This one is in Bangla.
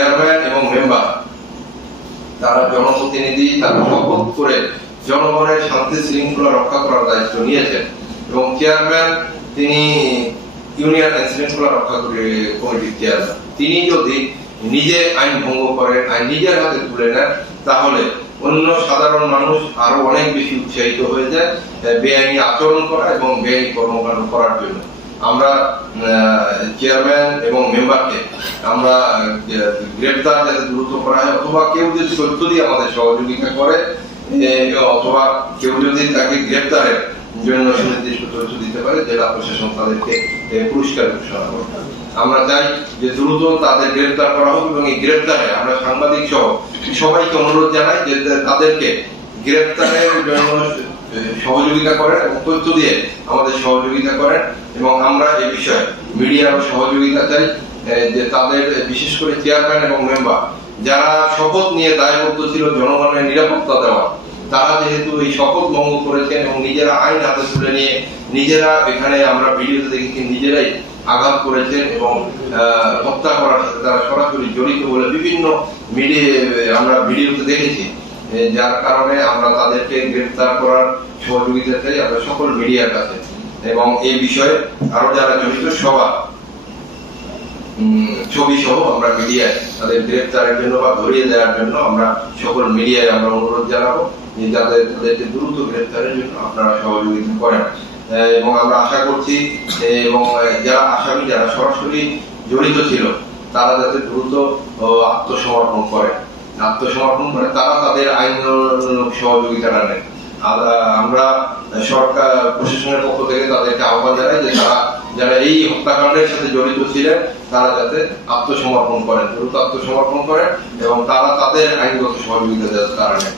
চেয়ারম্যান এবং মেম্বার তারা জনপ্রতিনিধি, তারা শপথ করে জনগণের শান্তি শৃঙ্খলা রক্ষা করার দায়িত্ব নিয়েছেন এবং চেয়ারম্যান তিনি ইউনিয়ন আইন শৃঙ্খলা রক্ষা কমিটির চেয়ারম্যান, তিনি যদি নিজে আইন ভঙ্গ করেন, আইন নিজের হাতে তুলে নেন, তাহলে অন্য সাধারণ মানুষ আরো অনেক বেশি উৎসাহিত হয়ে যায় বেআইনি আচরণ করা এবং বেআইনি কর্মকাণ্ড করার জন্য। আমরা চেয়ারম্যান এবং মেম্বারকে আমরা গ্রেপ্তার যাতে দ্রুত করা হয়, অথবা কেউ যদি তথ্য দিয়ে আমাদের সহযোগিতা করে, অথবা কেউ যদি তাকে গ্রেপ্তারের জন্য সুনির্দিষ্ট তথ্য দিতে পারে, জেলা প্রশাসন তাদেরকে পুরস্কার ঘোষণা করে। আমরা চাই যে দ্রুত তাদের গ্রেপ্তার করা হোক এবং এই গ্রেপ্তারে আমরা সাংবাদিক সহ সবাইকে অনুরোধ জানাই যে তাদেরকে গ্রেপ্তারের জন্য সহযোগিতা করেন এবং তথ্য দিয়ে আমাদের সহযোগিতা করেন। এবং আমরা এই বিষয়ে মিডিয়ার সহযোগিতা চাই যে তাদের, বিশেষ করে চেয়ারম্যান এবং মেম্বার যারা শপথ নিয়ে দায়বদ্ধ ছিল জনগণের নিরাপত্তা দেওয়া, তারা যেহেতু এই শপথ ভঙ্গ করেছেন এবং নিজেরা আইন হাতে তুলে নিয়ে নিজেরা, এখানে আমরা ভিডিওতে দেখেছি, নিজেরাই আঘাত করেছেন এবং হত্যা করার সাথে তারা সরাসরি জড়িত বলে বিভিন্ন আমরা ভিডিওতে দেখেছি, যার কারণে আমরা তাদেরকে গ্রেফতার করার সহযোগিতা চাই আমরা সকল মিডিয়ার কাছে। এবং এই বিষয়ে আরো যারা জড়িত সবার ছবি সহ আমরা মিডিয়ায় তাদের গ্রেফতারের জন্য বা ধরিয়ে দেওয়ার জন্য আমরা সকল মিডিয়ায় আমরা অনুরোধ জানাবো যে তাদেরকে দ্রুত গ্রেফতারের জন্য আপনারা সহযোগিতা করেন। এবং আমরা আশা করছি এবং যারা আসামি, যারা সরাসরি জড়িত ছিল, তারা যাতে দ্রুত আত্মসমর্পণ করে তারা তাদের আইনানুগ সহযোগিতাটা নেন। আমরা সরকার প্রশাসনের পক্ষ থেকে তাদেরকে আহ্বান জানাই যে তারা যারা এই হত্যাকাণ্ডের সাথে জড়িত ছিলেন তারা যাতে আত্মসমর্পণ করেন, দ্রুত আত্মসমর্পণ করেন এবং তারা তাদের আইনগত সহযোগিতা যাতে তারা নেন।